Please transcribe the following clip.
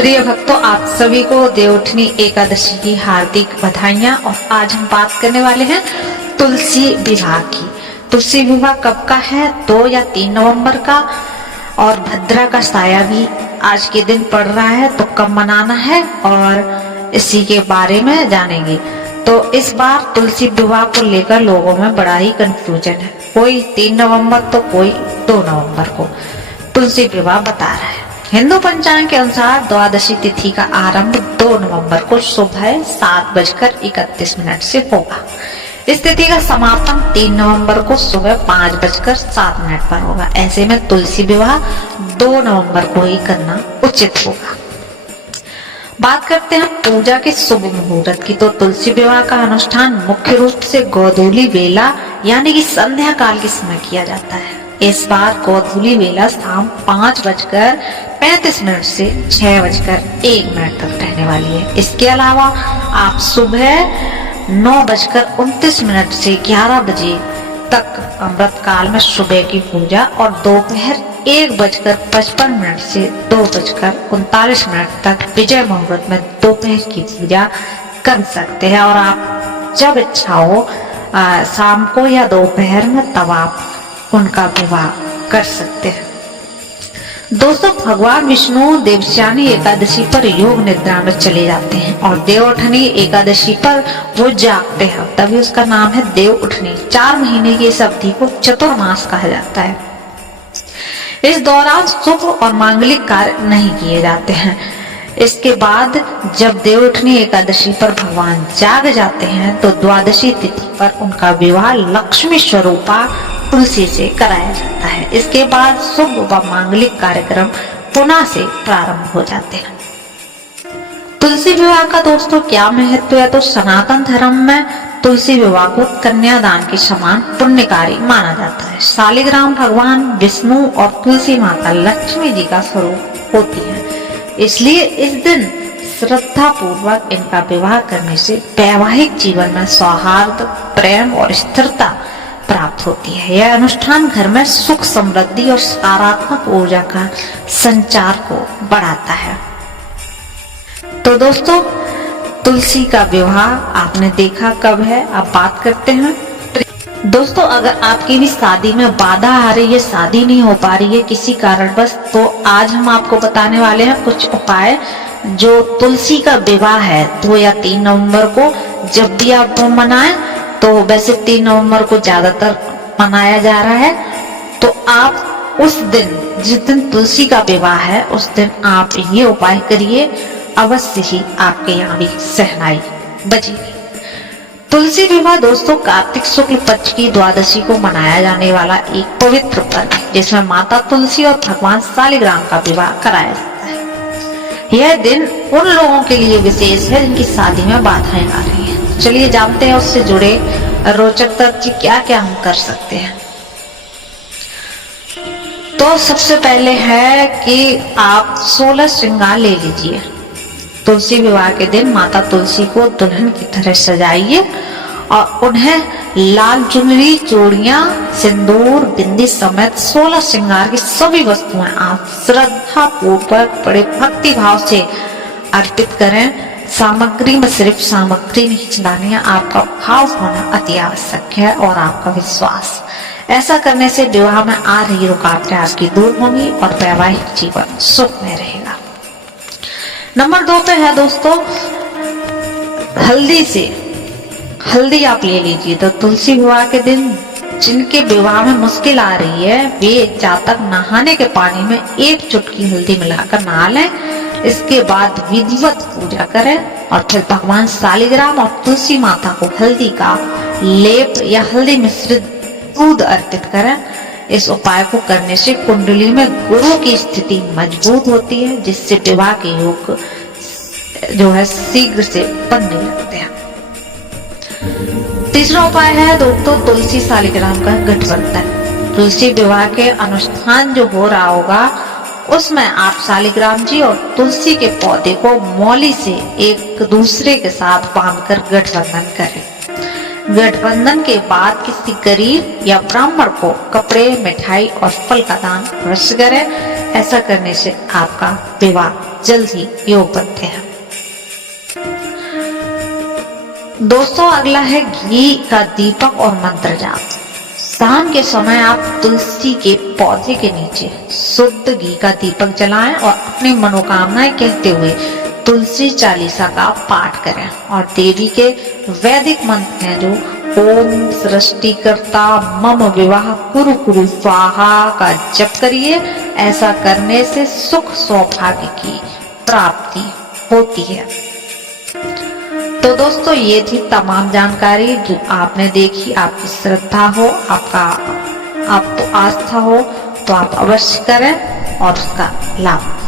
प्रिय भक्तों, आप सभी को देवउठनी एकादशी की हार्दिक बधाइयां। और आज हम बात करने वाले हैं तुलसी विवाह की। तुलसी विवाह कब का है? 2 या 3 नवंबर का। और भद्रा का साया भी आज के दिन पड़ रहा है, तो कब मनाना है और इसी के बारे में जानेंगे। तो इस बार तुलसी विवाह को लेकर लोगों में बड़ा ही कंफ्यूजन है। कोई 3 नवंबर तो कोई 2 नवंबर को तुलसी विवाह बता रहा है। हिंदू पंचांग के अनुसार द्वादशी तिथि का आरंभ 2 नवंबर को सुबह 7:31 से होगा। इस तिथि का समापन 3 नवंबर को सुबह 5:07 पर होगा। ऐसे में तुलसी विवाह 2 नवंबर को ही करना उचित होगा। बात करते हैं पूजा के शुभ मुहूर्त की। तो तुलसी विवाह का अनुष्ठान मुख्य रूप से गोधूली वेला यानी कि संध्या काल के समय किया जाता है। इस बार गोधूली वेला शाम 5:35 से 6:01 तक रहने वाली है। इसके अलावा आप सुबह 9:29 से 11 बजे तक अमृत काल में सुबह की पूजा और दोपहर 1:55 से 2:39 तक विजय मुहूर्त में दोपहर की पूजा कर सकते हैं। और आप जब इच्छा हो शाम को या दोपहर में तब आप उनका विवाह कर सकते हैं। दोस्तों, भगवान विष्णु देवस्यानी एकादशी पर योग निद्रा में चले जाते हैं और देवउठनी एकादशी पर वो जागते हैं, तभी उसका नाम है देवउठनी। 4 महीने की इस अवधि को चतुर्मास कहा जाता है। इस दौरान शुभ और मांगलिक कार्य नहीं किए जाते हैं। इसके बाद जब देवउठनी एकादशी पर भगवान जाग जाते हैं तो द्वादशी तिथि पर उनका विवाह लक्ष्मी स्वरूपा तुलसी से कराया जाता है। इसके बाद शुभ व मांगलिक कार्यक्रम पुनः से प्रारंभ हो जाते हैं। तुलसी विवाह का दोस्तों क्या महत्व है? तो सनातन धर्म में तुलसी विवाह को कन्यादान के समान पुण्यकारी माना जाता है। शालिग्राम भगवान विष्णु और तुलसी माता लक्ष्मी जी का स्वरूप होती है, इसलिए इस दिन श्रद्धा पूर्वक इनका विवाह करने से वैवाहिक जीवन में सौहार्द, प्रेम और स्थिरता प्राप्त होती है। यह अनुष्ठान घर में सुख, समृद्धि और सकारात्मक ऊर्जा का संचार को बढ़ाता है। तो दोस्तों, तुलसी का विवाह आपने देखा कब है, अब बात करते हैं। दोस्तों, अगर आपकी भी शादी में बाधा आ रही है, शादी नहीं हो पा रही है किसी कारणवश, तो आज हम आपको बताने वाले हैं कुछ उपाय जो तुलसी का विवाह है 2 या 3 नवंबर को जब भी आप वो मनाएं। तो वैसे 3 नवंबर को ज्यादातर मनाया जा रहा है। तो आप उस दिन, जिस दिन तुलसी का विवाह है, उस दिन आप ये उपाय करिए, अवश्य ही आपके यहाँ भी सहनाई बजेगी। तुलसी विवाह दोस्तों कार्तिक शुक्ल पक्ष की द्वादशी को मनाया जाने वाला एक पवित्र पर्व है, जिसमें माता तुलसी और भगवान शालिग्राम का विवाह कराया जाता है। यह दिन उन लोगों के लिए विशेष है जिनकी शादी में बाधाएं आ रही हैं। चलिए जानते हैं उससे जुड़े रोचक तथ्य क्या क्या हम कर सकते हैं। तो सबसे पहले है कि आप 16 श्रृंगार ले लीजिए। तुलसी विवाह के दिन माता तुलसी को दुल्हन की तरह सजाइए और उन्हें लाल चुनरी, चूड़ियां, सिंदूर, बिंदी समेत 16 श्रृंगार की सभी वस्तुएं आप श्रद्धा पूर्वक बड़े भक्ति भाव से अर्पित करें। सामग्री में सिर्फ सामग्री नहीं चलानी है, आपका भाव होना अति आवश्यक है और आपका विश्वास। ऐसा करने से विवाह में आ रही रुकावटें आपकी दूर होंगी और वैवाहिक जीवन सुखमय रहेगा। नंबर 2 पे है दोस्तों हल्दी आप ले लीजिए। तो तुलसी विवाह के दिन जिनके विवाह में मुश्किल आ रही है, वे जातक नहाने के पानी में 1 चुटकी हल्दी मिलाकर नहा लें। इसके बाद विधिवत पूजा करें और फिर भगवान शालिग्राम और तुलसी माता को हल्दी का लेप या हल्दी मिश्रित दूध अर्पित करें। इस उपाय को करने से कुंडली में गुरु की स्थिति मजबूत होती है, जिससे विवाह के योग जो है शीघ्र से बनने लगते हैं। तीसरा उपाय है दोस्तों तुलसी शालिग्राम का गठबंधन। तुलसी विवाह के अनुष्ठान जो हो रहा होगा उसमें आप शालिग्राम जी और तुलसी के पौधे को मौली से एक दूसरे के साथ बांधकर गठबंधन करें। गठबंधन के बाद किसी गरीब या ब्राह्मण को कपड़े, मिठाई और फल का दान अवश्य करें। ऐसा करने से आपका विवाह जल्द ही योगबद्ध हैं। दोस्तों अगला है घी का दीपक और मंत्र जाप। शाम के समय आप तुलसी के पौधे के नीचे शुद्ध घी का दीपक जलाएं और अपनी मनोकामनाएं कहते हुए तुलसी चालीसा का पाठ करें और देवी के वैदिक मंत्र हैं जो ओम सृष्टिकर्ता मम विवाह कुरु कुरु स्वाहा का जप करिए। ऐसा करने से सुख सौभाग्य की प्राप्ति होती है। तो दोस्तों ये थी तमाम जानकारी जो आपने देखी। आपकी श्रद्धा हो, आप तो आस्था हो तो आप अवश्य करें और उसका लाभ